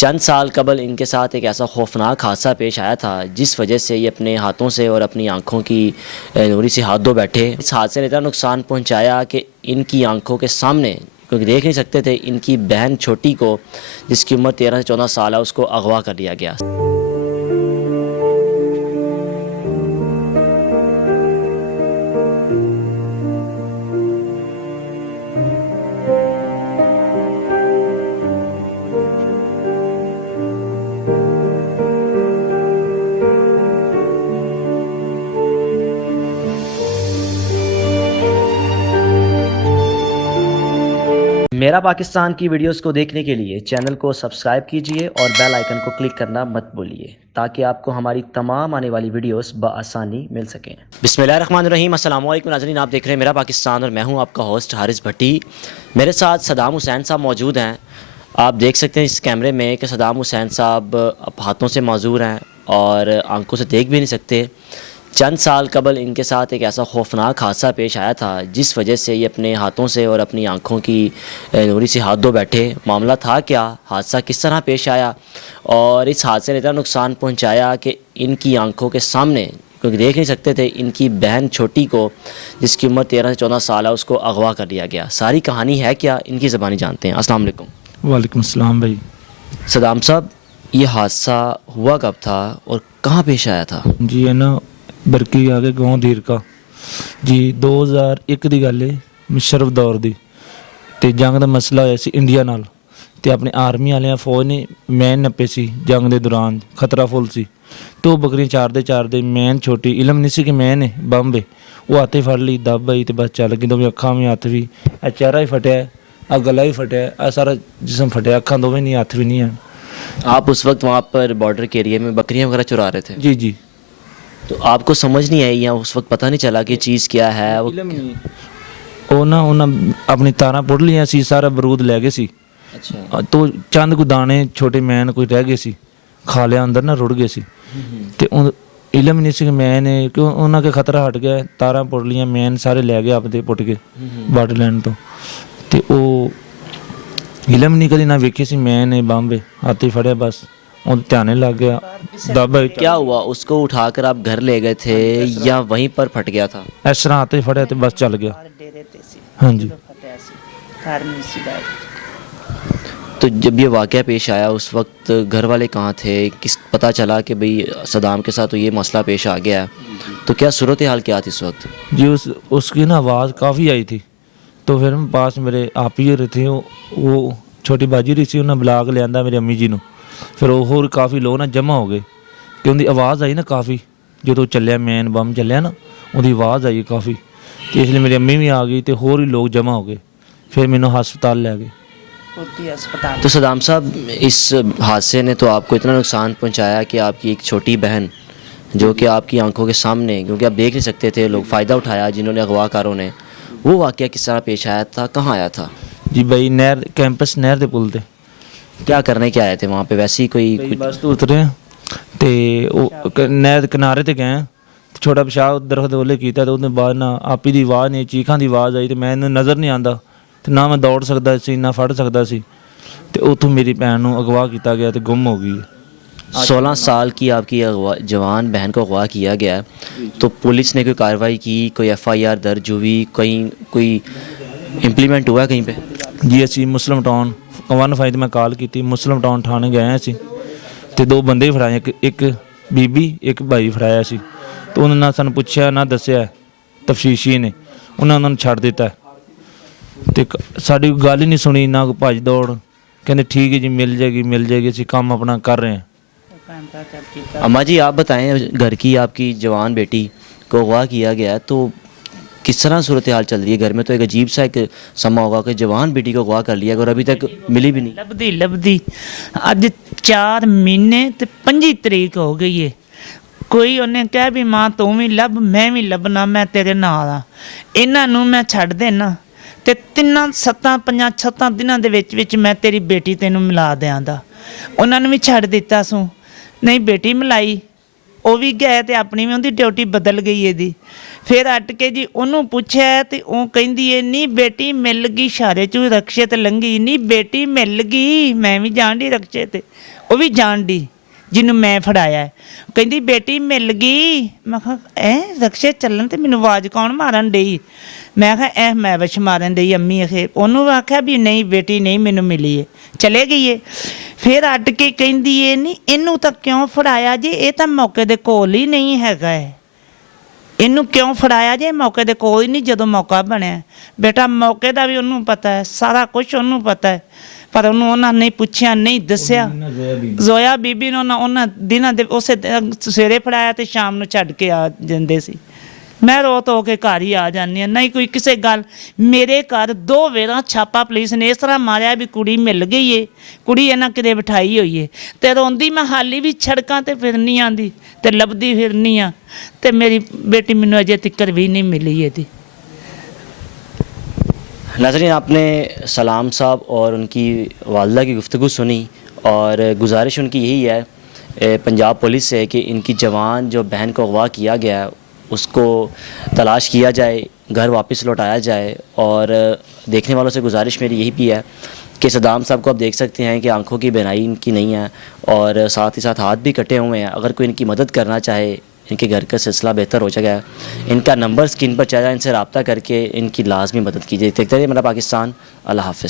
چند سال قبل ان کے ساتھ ایک ایسا خوفناک حادثہ پیش آیا تھا جس وجہ سے یہ اپنے ہاتھوں سے اور اپنی آنکھوں کی نوری سے ہاتھ دھو بیٹھے۔ اس حادثے نے اتنا نقصان پہنچایا کہ ان کی آنکھوں کے سامنے، کیونکہ دیکھ نہیں سکتے تھے، ان کی بہن چھوٹی کو، جس کی عمر 13 سے 14 سال ہے، اس کو اغوا کر لیا گیا۔ میرا پاکستان کی ویڈیوز کو دیکھنے کے لیے چینل کو سبسکرائب کیجئے اور بیل آئیکن کو کلک کرنا مت بھولیے تاکہ آپ کو ہماری تمام آنے والی ویڈیوز بآسانی مل سکیں۔ بسم اللہ الرحمن الرحیم۔ السلام علیکم ناظرین، آپ دیکھ رہے ہیں میرا پاکستان اور میں ہوں آپ کا ہوسٹ حارث بھٹی۔ میرے ساتھ صدام حسین صاحب موجود ہیں۔ آپ دیکھ سکتے ہیں اس کیمرے میں کہ صدام حسین صاحب ہاتھوں سے معذور ہیں اور آنکھوں سے دیکھ بھی نہیں سکتے۔ چند سال قبل ان کے ساتھ ایک ایسا خوفناک حادثہ پیش آیا تھا جس وجہ سے یہ اپنے ہاتھوں سے اور اپنی آنکھوں کی نوری سے ہاتھ دھو بیٹھے۔ معاملہ تھا کیا، حادثہ کس طرح پیش آیا، اور اس حادثے نے اتنا نقصان پہنچایا کہ ان کی آنکھوں کے سامنے، کیونکہ دیکھ نہیں سکتے تھے، ان کی بہن چھوٹی کو، جس کی عمر 13 سے 14 سال ہے، اس کو اغوا کر لیا گیا۔ ساری کہانی ہے کیا، ان کی زبانی جانتے ہیں۔ السلام علیکم۔ وعلیکم السلام بھائی۔ صدام صاحب، یہ حادثہ ہوا کب تھا اور کہاں پیش آیا تھا؟ جی ہے نا برکی آگے گاؤں دھیرکا جی 2001 ਦੀ ਗੱਲ ਹੈ। ਮੁਸ਼ਰਫ ਦੌਰ ਦੀ ਤੇ ਜੰਗ ਦਾ ਮਸਲਾ ਹੋਇਆ ਸੀ ਇੰਡੀਆ ਨਾਲ ਤੇ ਆਪਣੇ ਆਰਮੀ ਵਾਲਿਆਂ ਫੌਜ ਨੇ ਮੈਨ ਨੱਪੇ ਸੀ ਜੰਗ ਦੇ ਦੌਰਾਨ, ਖਤਰਾ ਫੁੱਲ ਸੀ। ਤੋ ਬੱਕਰੀਆਂ ਚਾਰਦੇ ਮੈਨ ਛੋਟੀ ਇਲਮ ਨਹੀਂ ਸੀ ਕਿ ਮੈਨ ਹੈ ਬੰਬ ਹੈ, ਉਹ ਹੱਥੇ ਫੜ ਲਈ, ਦੱਬ ਆਈ ਤੇ ਬਸ ਚੱਲ ਗਈ। ਦੋਵੇਂ ਅੱਖਾਂ ਵੀ, ਹੱਥ ਵੀ, ਇਹ ਚਿਹਰਾ ਹੀ ਫਟਿਆ, ਆ ਗਲਾ ਹੀ ਫਟਿਆ, ਇਹ ਸਾਰਾ ਜਿਸਮ ਫਟਿਆ, ਅੱਖਾਂ ਦੋਵੇਂ ਨਹੀਂ, ਹੱਥ ਵੀ ਨਹੀਂ ਹਨ। آپ اس وقت وہاں پر بارڈر کے ایریے میں بکریاں وغیرہ چرا رہے تھے؟ جی جی۔ تو آپ کو سمجھ نہیں آئی یا اس وقت پتہ نہیں چلا کہ چیز کیا ہے؟ ਉਹ ਨਾ ਉਹਨਾਂ ਆਪਣੀ ਤਾਰਾਂ ਪੁੱਟ ਲਈਆਂ ਸੀ, ਸਾਰਾ ਬਰੂਦ ਲੈ ਗਏ ਸੀ। اچھا، ਤੋ ਚੰਦ ਕੁ ਦਾਣੇ ਛੋਟੇ ਮੈਨ ਕੋਈ ਰਹਿ ਗਏ ਸੀ, ਖਾ ਲਿਆ ਅੰਦਰ ਨਾ, ਰੁੜ ਗਏ ਸੀ। ਤੇ ਉਹ ਇਲਮ ਨਹੀਂ ਸੀ ਕਿ ਮੈਨ ਹੈ, ਕਿਉਂ ਉਹਨਾਂ ਕੇ ਖਤਰਾ ਹਟ ਗਿਆ। ਤਾਰਾਂ ਪੁੱਟ ਲਈਆਂ, ਮੈਨ ਸਾਰੇ ਲੈ ਗਏ ਆਪਦੇ ਪੁੱਟ ਕੇ ਬਾਰਡਰ ਲੈਣ ਤੋਂ। ਤੇ ਉਹ ਇਲਮ ਨਹੀਂ ਕਦੀ ਨਾ ਵੇਖੀ ਸੀ ਮੈਨ ਹੈ ਬੰਬ ਹੈ, ਹੱਥ ਹੀ ਫੜਿਆ ਬਸ, ਉਹ ਧਿਆਨੇ ਲੱਗ ਗਿਆ, ਦੱਬ کیا ہوا؟ اس کو اٹھا کر آپ گھر لے گئے تھے یا وہیں پر پھٹ گیا تھا؟ ਇਸ ਤਰ੍ਹਾਂ ਹੱਥ ਹੀ ਫੜਿਆ ਤੇ ਬਸ ਚੱਲ ਗਿਆ۔ ਹਾਂਜੀ۔ تو جب یہ واقعہ پیش آیا اس وقت گھر والے کہاں تھے؟ کس پتہ چلا کہ بھئی صدام کے ساتھ تو یہ مسئلہ پیش آ گیا ہے، تو کیا صورتحال کیا تھی اس وقت؟ جی اس کی نا آواز کافی آئی تھی، تو پھر پاس میرے آپ ہی رہے تھے، وہ چھوٹی باجی رہی سی، انہیں بلا کے لیا میری امی جی نو۔ پھر وہ ہور کافی لوگ نا جمع ہو گئے کہ ان کی آواز آئی نا کافی، جدو چلیا مین بم چلیا نا، ان کی آواز آئی کافی، تو اس لیے میری امی بھی آ گئی تو ہور ہی لوگ جمع ہو گئے، پھر مینو ہسپتال لے گئے۔ تو صدام صاحب، اس حادثے نے تو آپ کو اتنا نقصان پہنچایا کہ آپ کی ایک چھوٹی بہن، جو کہ آپ کی آنکھوں کے سامنے، کیونکہ آپ دیکھ نہیں سکتے تھے، لوگ فائدہ اٹھایا جنہوں نے، اغوا کاروں نے، وہ واقعہ کس طرح پیش آیا تھا، کہاں آیا تھا؟ جی بھائی نہر کیمپس نہر دے پل تے کیا کرنے کے آئے تھے وہاں پہ؟ ویسے ہی کوئی بس تو اترے ہیں تے نہر کنارے تے گئے، چھوٹا پیشاب درخت اولے کیتا، تو اس بعد نا آپی دی آواز نہیں، چیخاں دی آواز آئی، تو میں نظر نہیں آندا، تو نہ میں دوڑ سکتا سی نہ پھڑ سکتا سی، تو اتوں میری بہن نو اغوا کیتا گیا تو گم ہو گئی۔ 16 سال کی آپ کی جوان بہن کو اغوا کیا گیا ہے، تو پولیس نے کوئی کارروائی کی؟ کوئی FIR درج ہوئی؟ کوئی امپلیمنٹ ہوا ہے کہیں پہ؟ جی اسی مسلم ٹاؤن 1 میں کال کی، مسلم ٹاؤن تھانے گئے اسی، تو 2 بندے فڑائے، ایک بی بی ایک بھائی فڑایا سی، تو انہوں نے سانوں پوچھا نہ دسیا، تفتیشی نے انہوں نے چھڑ دیتا ہے، تو ساری گل ہی نہیں سنی، نہ کوئی بھج دوڑ، کہتے ٹھیک ہے جی مل جائے گی، اسی کام اپنا کر رہے ہیں۔ اماں جی آپ بتائیں، گھر کی آپ کی جوان بیٹی کو اغوا کیا گیا ہے، تو کس طرح صورتحال چل رہی ہے گھر میں؟ تو ایک عجیب سا ایک سما ہوگا کہ جوان بیٹی کو اغوا کر لیا گیا اور ابھی تک ملی بھی نہیں۔ لبدی اج 4 مہینے تے 25 تاریخ ہو گئی ہے، کوئی انہیں کہا بھی ماں تو بھی لب، میں بھی لبنا، میں تیرے نال ہاں، انہاں نوں میں چھڈ دینا تے 3-7 دناں دے وچ میں تیری بیٹی تینوں ملا دیاں دا۔ انہاں نوں بھی چھڈ دتا سوں، نہیں بیٹی ملائی، وہ بھی گئے تے اپنی بھی ان دی ڈیوٹی بدل گئی ہے دی، ਫਿਰ ਅੱਟ ਕੇ ਜੀ ਉਹਨੂੰ ਪੁੱਛਿਆ ਤੇ ਉਹ ਕਹਿੰਦੀ ਏ ਨਹੀਂ ਬੇਟੀ ਮਿਲ ਗਈ ਇਸ਼ਾਰੇ 'ਚ ਰਕਸ਼ੇ ਤੇ ਲੰਘੀ, ਨਹੀਂ ਬੇਟੀ ਮਿਲ ਗਈ, ਮੈਂ ਵੀ ਜਾਣਦੀ ਰਕਸ਼ੇ ਤੇ, ਉਹ ਵੀ ਜਾਣਦੀ ਜਿਹਨੂੰ ਮੈਂ ਫੜਾਇਆ ਹੈ। ਕਹਿੰਦੀ ਬੇਟੀ ਮਿਲ ਗਈ। ਮੈਂ ਕਿਹਾ ਰਕਸ਼ੇ ਚੱਲਣ ਤੇ ਮੈਨੂੰ ਆਵਾਜ਼ ਕੌਣ ਮਾਰਨ ਡਈ? ਮੈਂ ਕਿਹਾ ਮੈਂ ਵਿਸ਼ ਮਾਰਨ ਡਈ ਅੰਮੀ ਅਖੇ। ਉਹਨੂੰ ਆਖਿਆ ਵੀ ਨਹੀਂ ਬੇਟੀ ਨਹੀਂ ਮੈਨੂੰ ਮਿਲੀ ਏ, ਚਲੇ ਗਈ ਏ। ਫਿਰ ਅੱਡ ਕੇ ਕਹਿੰਦੀ ਏ ਨਹੀਂ ਇਹਨੂੰ ਤਾਂ ਕਿਉਂ ਫੜਾਇਆ ਜੀ, ਇਹ ਤਾਂ ਮੌਕੇ ਦੇ ਕੋਲ ਹੀ ਨਹੀਂ ਹੈਗਾ ਹੈ, ਇਹਨੂੰ ਕਿਉਂ ਫੜਾਇਆ ਜੇ ਮੌਕੇ ਦੇ ਕੋਲ ਹੀ ਨਹੀਂ ਜਦੋਂ ਮੌਕਾ ਬਣਿਆ। ਬੇਟਾ ਮੌਕੇ ਦਾ ਵੀ ਉਹਨੂੰ ਪਤਾ ਹੈ, ਸਾਰਾ ਕੁਝ ਉਹਨੂੰ ਪਤਾ ਹੈ, ਪਰ ਉਹਨੂੰ ਉਹਨਾਂ ਨੇ ਪੁੱਛਿਆ ਨਹੀਂ ਦੱਸਿਆ। ਜ਼ੋਇਆ ਬੀਬੀ ਨੂੰ ਉਹਨਾਂ ਦਿਨਾਂ ਦੇ ਉਸੇ ਸਵੇਰੇ ਫੜਾਇਆ ਤੇ ਸ਼ਾਮ ਨੂੰ ਛੱਡ ਕੇ ਆ ਜਾਂਦੇ ਸੀ। ਮੈਂ ਰੋ ਧੋ ਕੇ ਘਰ ਹੀ ਆ ਜਾਂਦੀ ਹਾਂ, ਨਹੀਂ ਕੋਈ ਕਿਸੇ ਗੱਲ। ਮੇਰੇ ਘਰ 2 ਵੇਰਾਂ ਛਾਪਾ ਪੁਲਿਸ ਨੇ ਇਸ ਤਰ੍ਹਾਂ ਮਾਰਿਆ ਵੀ ਕੁੜੀ ਮਿਲ ਗਈ ਏ, ਕੁੜੀ ਇਹਨਾਂ ਕਿਤੇ ਬਿਠਾਈ ਹੋਈ ਏ, ਤੇ ਰੋਂਦੀ ਮੈਂ ਹਾਲੀ ਵੀ ਸੜਕਾਂ ਤੇ ਫਿਰਨੀ ਆਂਦੀ ਤੇ ਲੱਭਦੀ ਫਿਰਨੀ ਆ, ਤੇ ਮੇਰੀ ਬੇਟੀ ਮੈਨੂੰ ਅਜੇ ਤੱਕ ਵੀ ਨਹੀਂ ਮਿਲੀ ਇਹਦੀ। नाज़रीन, आपने सलाम साहब और उनकी वालदा की गुफ्तगू सुनी और गुजारिश उनकी यही है पंजाब पुलिस से कि इनकी जवान जो बहन को अगवा किया गया है उसको तलाश किया जाए, घर वापस लौटाया जाए। और देखने वालों से गुजारिश मेरी यही भी है कि सदाम साहब को आप देख सकते हैं कि आंखों की बीनाई इनकी नहीं है और साथ ही साथ हाथ भी कटे हुए हैं। अगर कोई इनकी मदद करना चाहे, इनके घर का सिलसिला बेहतर हो जाएगा, इनका नंबर स्क्रीन पर चल रहा है, इनसे रब्ता करके इनकी लाजमी मदद कीजिए। देखते रहिए मेरा पाकिस्तान। अल्लाह हाफ़िज़।